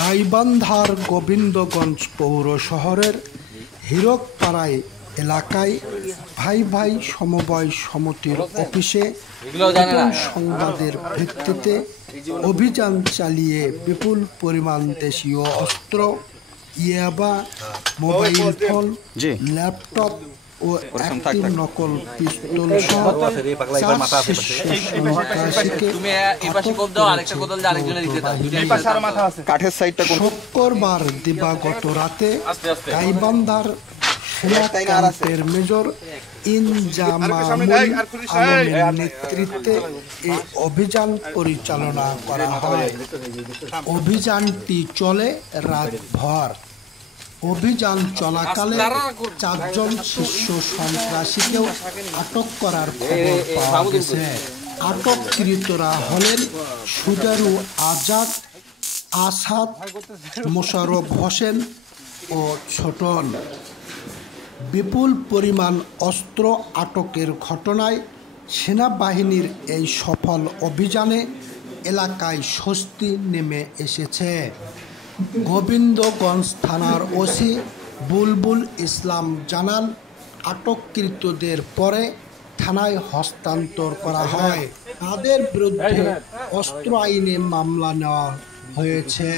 গাইবান্ধার গোবিন্দগঞ্জ পৌর শহরের হীরকপাড়ায় এলাকায় ভাই ভাই সমবায় সমিতির অফিসে গোপন সংবাদের ভিত্তিতে অভিযান চালিয়ে বিপুল পরিমাণ দেশীয় অস্ত্র, ইয়াবা, মোবাইল ফোন, ল্যাপটপ ও একটি নকল পিস্তল সহ 4 শীর্ষ সন্ত্রাসীকে শুক্রবার দিবাগত রাতে গাইবান্ধার ক্যাম্পের মেজর ইনজামামুল আলমের নেতৃত্বে এই অভিযান পরিচালনা করা হয়। অভিযানটি চলে রাতভর। অভিযান চলাকালে 4 জন শীর্ষ সন্ত্রাসীকেও আটক করার খবর পাওয়া গেছে। আটককৃতরা হলেন সুজারু আজাদ, আসাদ, মোশাররফ হোসেন ও ছোটন। বিপুল পরিমাণ অস্ত্র আটকের ঘটনায় সেনাবাহিনীর এই সফল অভিযানে এলাকায় স্বস্তি নেমে এসেছে। গোবিন্দগঞ্জ থানার ওসি বুলবুল ইসলাম জানান, আটককৃতদের পরে থানায় হস্তান্তর করা হয়। তাদের বিরুদ্ধে অস্ত্র আইনে মামলা নেওয়া হয়েছে।